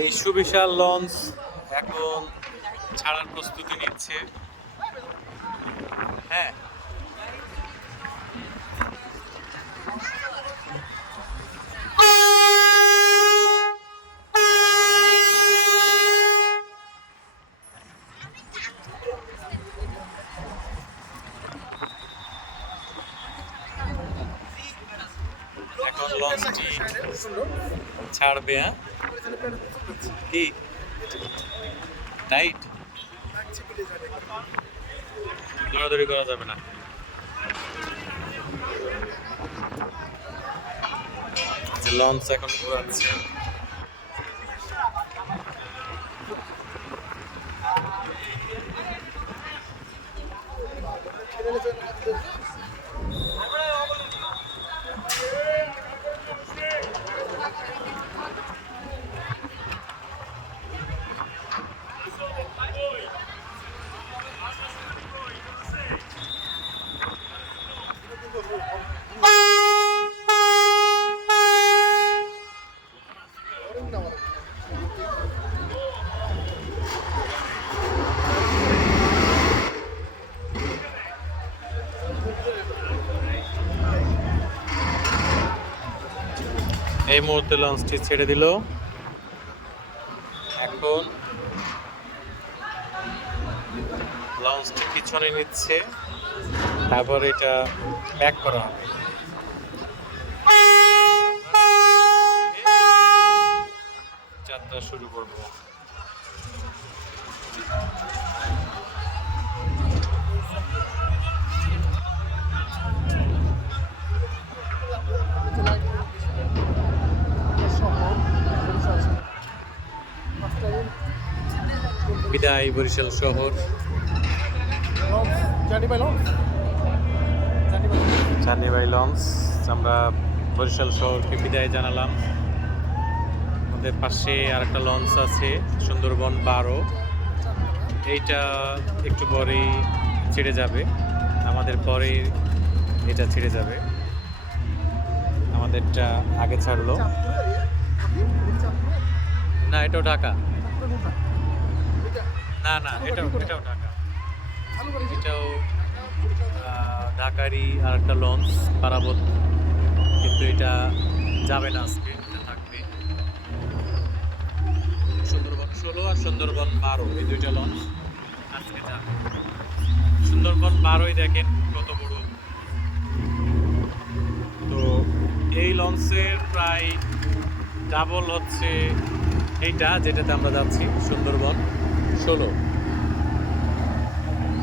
এই সুবিশাল লঞ্চ এখন ছাড়ার প্রস্তুতি নিচ্ছে। হ্যাঁ, এখন লঞ্চটি ছাড়বে। হ্যাঁ, কি টাইট, দৌড়াদৌড়ি করা যাবে না। লঞ্চ এখন ঘুরাচ্ছে। এই মুহূর্তে লঞ্চটি ছেড়ে দিল। এখন লঞ্চটি পিছনে নিচ্ছে, তারপর এটা ব্যাক করা হবে। যাত্রা শুরু করব। বিদায় বরিশাল শহর। চান্দিবাই লঞ্চ, আমরা বরিশাল শহরকে বিদায় জানালাম। আমাদের পাশে আরেকটা লঞ্চ আছে, সুন্দরবন 12। এইটা একটু পরেই ছেড়ে যাবে, আমাদের পরে এটা ছেড়ে যাবে। আমাদেরটা আগে ছাড়লো না, এটাও ঢাকা না, না এটাও ঢাকা, এটাও ঢাকারই আর একটা লঞ্চ পারাবত, কিন্তু এটা যাবে না আজকে, এটা থাকবে। সুন্দরবন 16 আর সুন্দরবন 12 এই দুইটা লঞ্চ আজকে যাবে। সুন্দরবন 12ই দেখেন কত বড়। তো এই লঞ্চের প্রায় ডাবল হচ্ছে এইটা, যেটাতে আমরা যাচ্ছি, সুন্দরবন 16।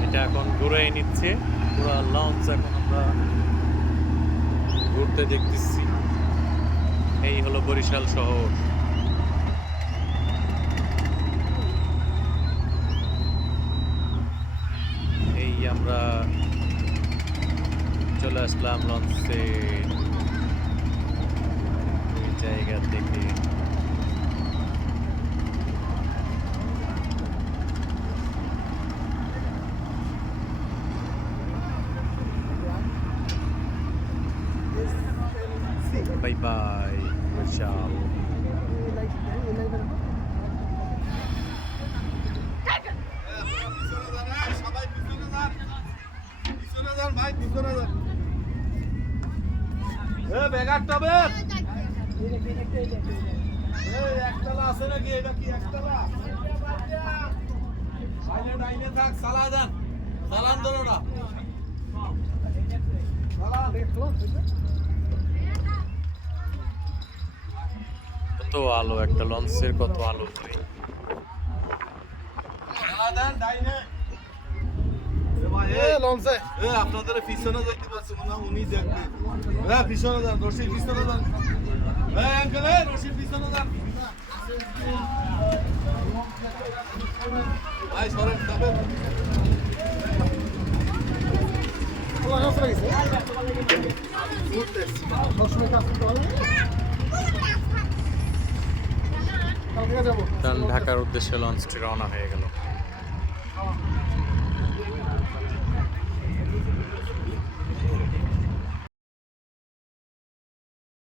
এটা এখন ঘুরে নিচ্ছে পুরো লঞ্চ, এখন আমরা ঘুরতে দেখতেছি। এই হলো বরিশাল শহর। এই আমরা চলে আসলাম লঞ্চে এই জায়গা থেকে। Bye bye Barishal. একতলা আছে নাকি? এটা কি একতলা? ডাইনে থাক, সালাদান সালাম ধরো না। কত আলো, একটা লঞ্চের কত আলো হয়। আপনাদের পিছনে দেখতে পাচ্ছি মনে হয় উনি দেখবেন। হ্যাঁ পিছনে যান, রশির পিছনে যান। হ্যাঁ আঙ্কেল, রশির পিছনে যান। ভাই সরেন, যাবেন। ঢাকার উদ্দেশ্যে লঞ্চটি রওনা হয়ে গেল।